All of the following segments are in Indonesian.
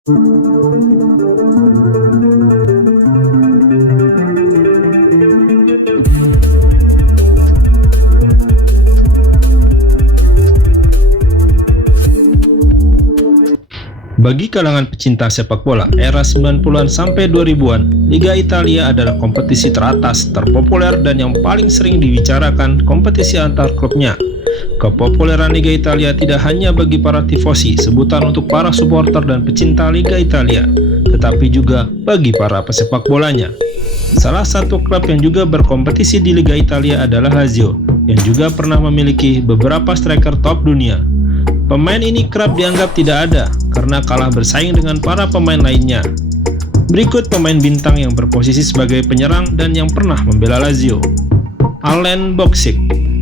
Bagi kalangan pecinta sepak bola era 90-an sampai 2000-an, Liga Italia adalah kompetisi teratas, terpopuler, dan yang paling sering dibicarakan kompetisi antar klubnya. Kepopuleran Liga Italia tidak hanya bagi para tifosi, sebutan untuk para supporter dan pecinta Liga Italia, tetapi juga bagi para pesepak bolanya. Salah satu klub yang juga berkompetisi di Liga Italia adalah Lazio, yang juga pernah memiliki beberapa striker top dunia. Pemain ini kerap dianggap tidak ada karena kalah bersaing dengan para pemain lainnya. Berikut pemain bintang yang berposisi sebagai penyerang dan yang pernah membela Lazio. Alen Boksic,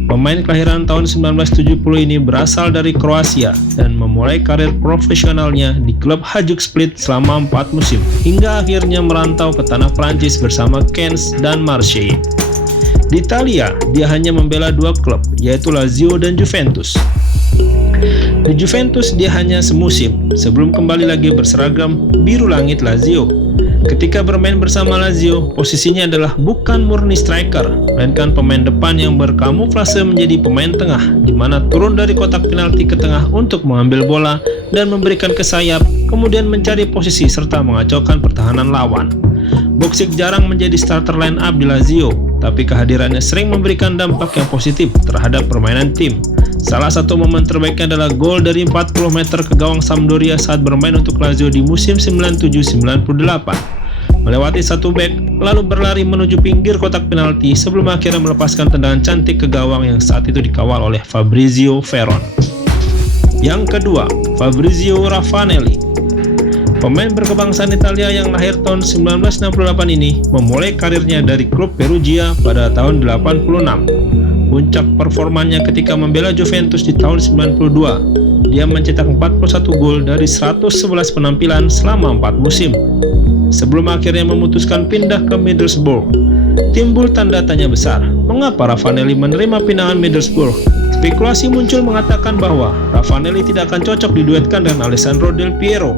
pemain kelahiran tahun 1970 ini berasal dari Kroasia dan memulai karir profesionalnya di klub Hajduk Split selama 4 musim, hingga akhirnya merantau ke tanah Prancis bersama Cannes dan Marseille. Di Italia, dia hanya membela 2 klub, yaitu Lazio dan Juventus. Di Juventus dia hanya semusim, sebelum kembali lagi berseragam biru langit Lazio. Ketika bermain bersama Lazio, posisinya adalah bukan murni striker, melainkan pemain depan yang berkamuflase menjadi pemain tengah, di mana turun dari kotak penalti ke tengah untuk mengambil bola dan memberikan ke sayap, kemudian mencari posisi serta mengacaukan pertahanan lawan. Boksic jarang menjadi starter line up di Lazio, tapi kehadirannya sering memberikan dampak yang positif terhadap permainan tim. Salah satu momen terbaiknya adalah gol dari 40 meter ke gawang Sampdoria saat bermain untuk Lazio di musim 97-98. Melewati satu bek, lalu berlari menuju pinggir kotak penalti sebelum akhirnya melepaskan tendangan cantik ke gawang yang saat itu dikawal oleh Fabrizio Veron. Yang kedua, Fabrizio Ravanelli. Pemain berkebangsaan Italia yang lahir tahun 1968 ini memulai karirnya dari klub Perugia pada tahun 86. Puncak performanya ketika membela Juventus di tahun 92. Dia mencetak 41 gol dari 111 penampilan selama 4 musim. Sebelum akhirnya memutuskan pindah ke Middlesbrough. Timbul tanda tanya besar, mengapa Ravanelli menerima pinangan Middlesbrough? Spekulasi muncul mengatakan bahwa Ravanelli tidak akan cocok diduetkan dengan Alessandro Del Piero.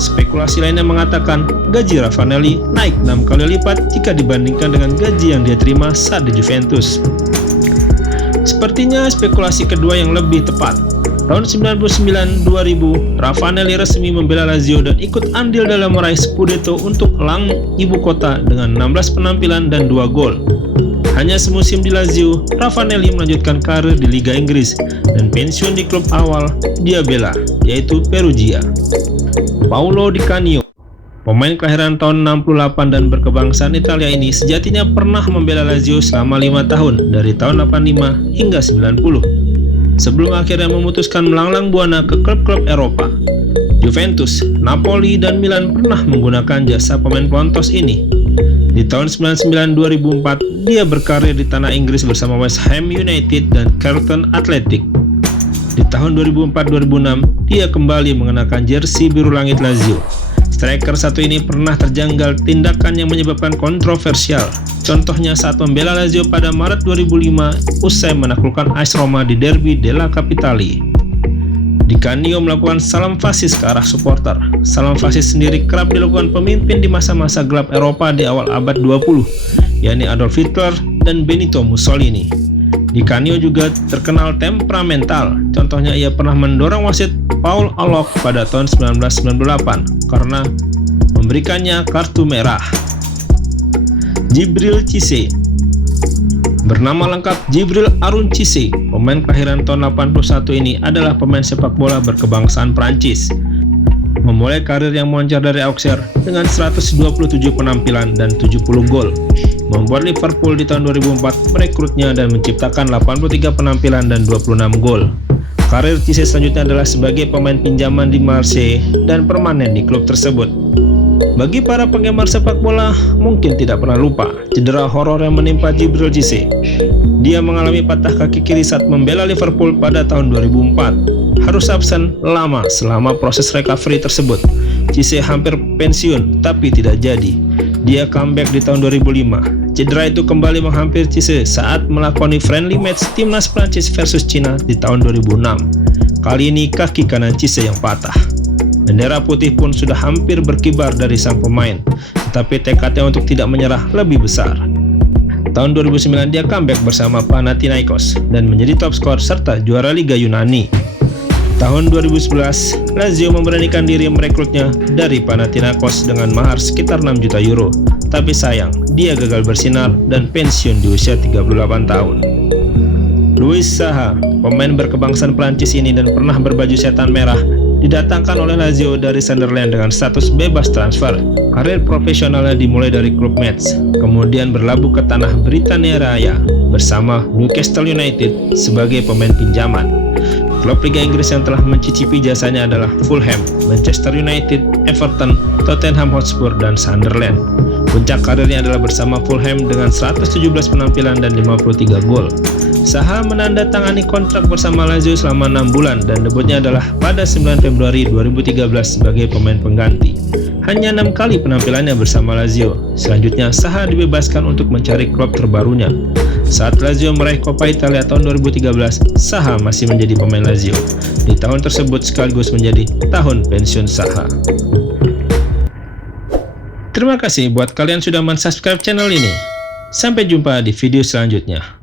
Spekulasi lainnya mengatakan gaji Ravanelli naik 6 kali lipat jika dibandingkan dengan gaji yang dia terima saat di Juventus. Sepertinya spekulasi kedua yang lebih tepat. Tahun 99-2000, Ravanelli resmi membela Lazio dan ikut andil dalam meraih Scudetto untuk elang ibu kota dengan 16 penampilan dan 2 gol. Hanya semusim di Lazio, Ravanelli melanjutkan karir di Liga Inggris dan pensiun di klub awal dia bela, yaitu Perugia. Paolo Di Canio, pemain kelahiran tahun 68 dan berkebangsaan Italia ini sejatinya pernah membela Lazio selama 5 tahun dari tahun 85 hingga 90 sebelum akhirnya memutuskan melanglang buana ke klub-klub Eropa. Juventus, Napoli, dan Milan pernah menggunakan jasa pemain pelontos ini. Di tahun 99-2004 dia berkarir di tanah Inggris bersama West Ham United dan Charlton Athletic. Di tahun 2004-2006 dia kembali mengenakan jersey biru langit Lazio. Striker satu ini pernah terjanggal tindakan yang menyebabkan kontroversial. Contohnya saat membela Lazio pada Maret 2005 usai menaklukkan AS Roma di Derby della Capitale. Di Canio melakukan salam fasis ke arah supporter. Salam fasis sendiri kerap dilakukan pemimpin di masa-masa gelap Eropa di awal abad 20, yakni Adolf Hitler dan Benito Mussolini. Di Canio juga terkenal temperamental. Contohnya ia pernah mendorong wasit Paul Alok pada tahun 1998 karena memberikannya kartu merah. Djibril Cissé. Bernama lengkap Djibril Arun Cissé, pemain kelahiran tahun 81 ini adalah pemain sepak bola berkebangsaan Prancis. Memulai karir yang moncer dari Auxerre dengan 127 penampilan dan 70 gol. Membuat Liverpool di tahun 2004 merekrutnya dan menciptakan 83 penampilan dan 26 gol. Karir Cissé selanjutnya adalah sebagai pemain pinjaman di Marseille dan permanen di klub tersebut. Bagi para penggemar sepak bola, mungkin tidak pernah lupa cedera horor yang menimpa Djibril Cissé. Dia mengalami patah kaki kiri saat membela Liverpool pada tahun 2004. Harus absen lama selama proses recovery tersebut. Cissé hampir pensiun, tapi tidak jadi. Dia comeback di tahun 2005. Cedera itu kembali menghampiri Cissé saat melakoni friendly match timnas Prancis versus Cina di tahun 2006. Kali ini kaki kanan Cissé yang patah. Bendera putih pun sudah hampir berkibar dari sang pemain, tetapi tekadnya untuk tidak menyerah lebih besar. Tahun 2009 dia comeback bersama Panathinaikos dan menjadi top skor serta juara Liga Yunani. Tahun 2011, Lazio memberanikan diri merekrutnya dari Panathinaikos dengan mahar sekitar 6 juta euro. Tapi sayang, dia gagal bersinar dan pensiun di usia 38 tahun. Louis Saha, pemain berkebangsaan Prancis ini dan pernah berbaju setan merah, didatangkan oleh Lazio dari Sunderland dengan status bebas transfer. Karir profesionalnya dimulai dari klub Metz, kemudian berlabuh ke tanah Britania Raya bersama Newcastle United sebagai pemain pinjaman. Klub Liga Inggris yang telah mencicipi jasanya adalah Fulham, Manchester United, Everton, Tottenham Hotspur, dan Sunderland. Puncak karirnya adalah bersama Fulham dengan 117 penampilan dan 53 gol. Saha menandatangani kontrak bersama Lazio selama 6 bulan dan debutnya adalah pada 9 Februari 2013 sebagai pemain pengganti. Hanya 6 kali penampilannya bersama Lazio. Selanjutnya Saha dibebaskan untuk mencari klub terbarunya. Saat Lazio meraih Coppa Italia tahun 2013, Saha masih menjadi pemain Lazio. Di tahun tersebut sekaligus menjadi tahun pensiun Saha. Terima kasih buat kalian sudah mensubscribe channel ini. Sampai jumpa di video selanjutnya.